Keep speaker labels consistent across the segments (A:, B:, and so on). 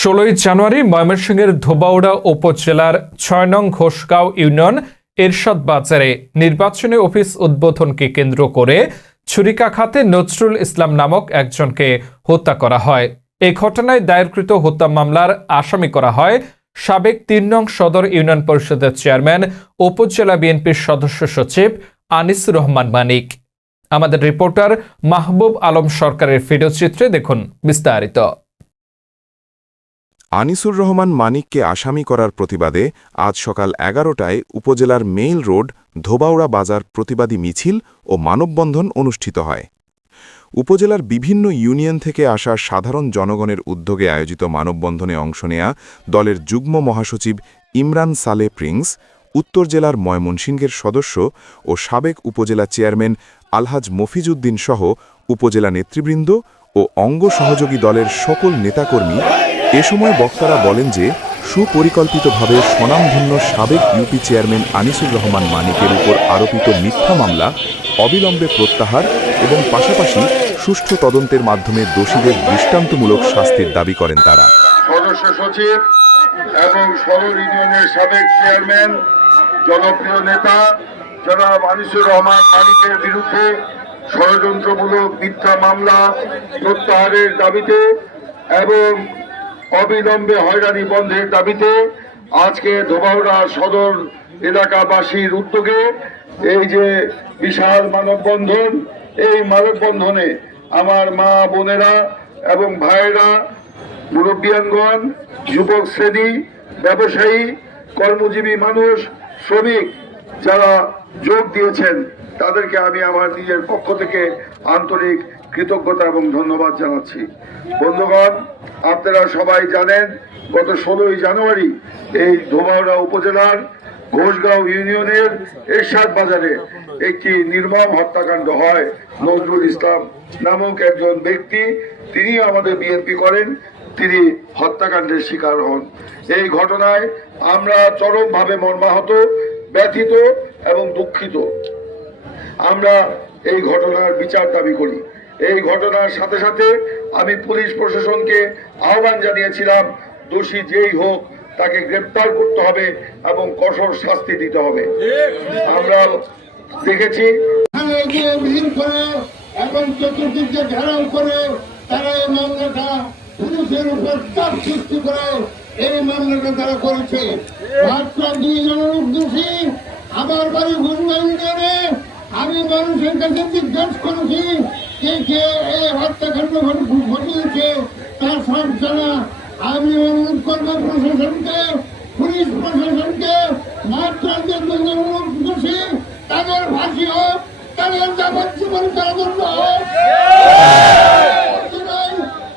A: ষোলোই জানুয়ারি ময়মনসিংহের ধোবাউড়া উপজেলার ছয় নং ঘোষগাঁও ইউনিয়ন এরশাদ বাজারে নির্বাচনী অফিস উদ্বোধনকে কেন্দ্র করে ছুরিকাঘাতে নজরুল ইসলাম নামক একজনকে হত্যা করা হয়। এই ঘটনায় দায়েরকৃত হত্যা মামলার আসামি করা হয় সাবেক তিন নং সদর ইউনিয়ন পরিষদের চেয়ারম্যান, উপজেলা বিএনপির সদস্য সচিব আনিস রহমান মানিক। আমাদের রিপোর্টার মাহবুব আলম সরকারের ভিডিওচিত্রে দেখুন বিস্তারিত।
B: আনিসুর রহমান মানিককে আসামি করার প্রতিবাদে আজ সকাল এগারোটায় উপজেলার মেইল রোড, ধোবাউড়া বাজার প্রতিবাদী মিছিল ও মানববন্ধন অনুষ্ঠিত হয়। উপজেলার বিভিন্ন ইউনিয়ন থেকে আসা সাধারণ জনগণের উদ্যোগে আয়োজিত মানববন্ধনে অংশ নেয়া দলের যুগ্ম মহাসচিব ইমরান সালে প্রিন্স, উত্তর জেলার ময়মনসিংহের সদস্য ও সাবেক উপজেলা চেয়ারম্যান আলহাজ মফিজউদ্দিন সহ উপজেলা নেতৃবৃন্দ ও অঙ্গ সহযোগী দলের সকল নেতাকর্মী এ সময় বক্তারা বলেন যে, সুপরিকল্পিতভাবে স্বনামধন্য সাবেক ইউপি চেয়ারম্যান আনিসুর রহমান মানিকের উপর আরোপিত মিথ্যা মামলা অবিলম্বে প্রত্যাহার এবং পাশাপাশি সুষ্ঠু তদন্তের মাধ্যমে দোষীদের দৃষ্টান্তমূলক শাস্তির দাবি করেন তারা।
C: সদস্য সচিব এবং সদর ইউনিয়নের সাবেক চেয়ারম্যান, জনপ্রিয় নেতা জনাব আনিসুর রহমান মানিকের বিরুদ্ধে ষড়যন্ত্রমূলক মিথ্যা মামলা প্রত্যাহারের দাবিতে এবং অবিলম্বে হয়রানি বন্ধের দাবিতে আজকে ধোবাউড়া সদর এলাকাবাসীর উদ্যোগে এই যে বিশাল মানববন্ধন, এই মানববন্ধনে আমার মা বোনেরা এবং ভাইয়েরা, মুরব্বিয়ানগণ, যুবক শ্রেণি, ব্যবসায়ী, কর্মজীবী মানুষ, শ্রমিক যারা যোগ দিয়েছেন, তাদেরকে আমি আমার নিজের পক্ষ থেকে আন্তরিক কৃতজ্ঞতা এবং ধন্যবাদ জানাচ্ছি। বন্ধুগণ, আপনারা সবাই জানেন, গত ষোলোই জানুয়ারি এই ধোবাউড়া উপজেলার ঘোষগাঁও ইউনিয়নের এরশাদ বাজারে একটি নির্মম হত্যাকাণ্ড হয়। নজরুল ইসলাম নামক একজন ব্যক্তি তিনি আমাদের বিএনপি করেন, তিনি হত্যাকাণ্ডের শিকার হন। এই ঘটনায় আমরা চরমভাবে মর্মাহত, ব্যথিত এবং দুঃখিত। আমরা এই ঘটনার বিচার দাবি করি। এই ঘটনার সাথে সাথে আমি পুলিশ প্রশাসনকে আহ্বান জানিয়েছিলাম, দোষী যেই হোক তাকে গ্রেপ্তার করতে হবে এবং কঠোর শাস্তি দিতে হবে। আমরা দেখেছি
D: ভিড় করে এবং চতুর্দিকে ঘেরাও করে তারা এই মামলাটা পুলিশের উপর চাপ সৃষ্টি করে এই মামলাটা তারা করেছে। মাত্র দুইজন লোক দোষী আমার বাড়ি ঘুরবা ইউনিয়নে আমি মানুষের কাছে জিজ্ঞাসা করেছি কে কে এই হত্যাকাণ্ড ঘট- ঘটিয়েছে, তার সব জানা। আমি অনুরোধ করব প্রশাসনকে, পুলিশ প্রশাসনকে মাত্র যে দুজন লোক দোষী তাদের ফাঁসি হোক, তাদের যাবজ্জীবন কারাদণ্ড হোক।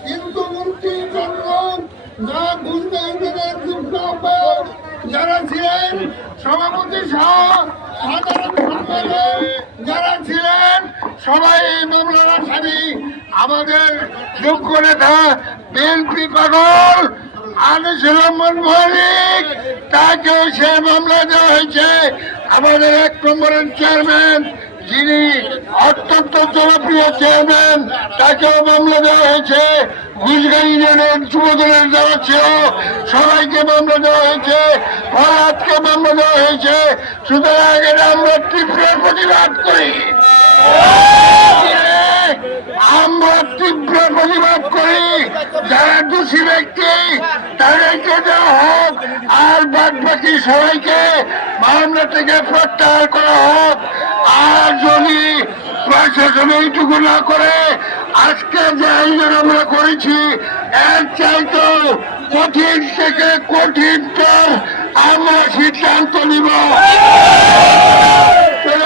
D: কিন্তু মুক্তির জন্য যা বুঝতে ইউনিয়নের যারা ছিলেন সভাপতি সহ সাধারণ ছিলেন সবাই মামলার আসামি আমাদের যোগ্য নেতা বিএনপি পাগল আনিসুর রহমান তাকে সে মামলা দেওয়া হয়েছে। আমাদের এক নম্বরের চেয়ারম্যান, যিনি অত্যন্ত জনপ্রিয় চেয়ারম্যান, তাকেও মামলা দেওয়া হয়েছে। গুজগাঁ ইউনিয়নের যুবদলের যারা ছিল, সবাইকে মামলা দেওয়া হয়েছে। ফরহাদকে মামলা দেওয়া হয়েছে। সুতরাং এটা আমরা তীব্র প্রতিবাদ করি আমরা তীব্র প্রতিবাদ করি যারা দোষী ব্যক্তি, তাদেরকে দেওয়া হোক। আর বাদ বাকি সবাইকে মামলা থেকে প্রত্যাহার করা হোক। আর যদি প্রশাসন এইটুকু না করে, আজকে যে আয়োজন আমরা করেছি, এর চাইতো কঠিন থেকে কঠিন আমরা সিদ্ধান্ত নিব।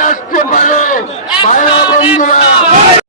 D: আসতে পারে। ভাইরা বন্ধুরা।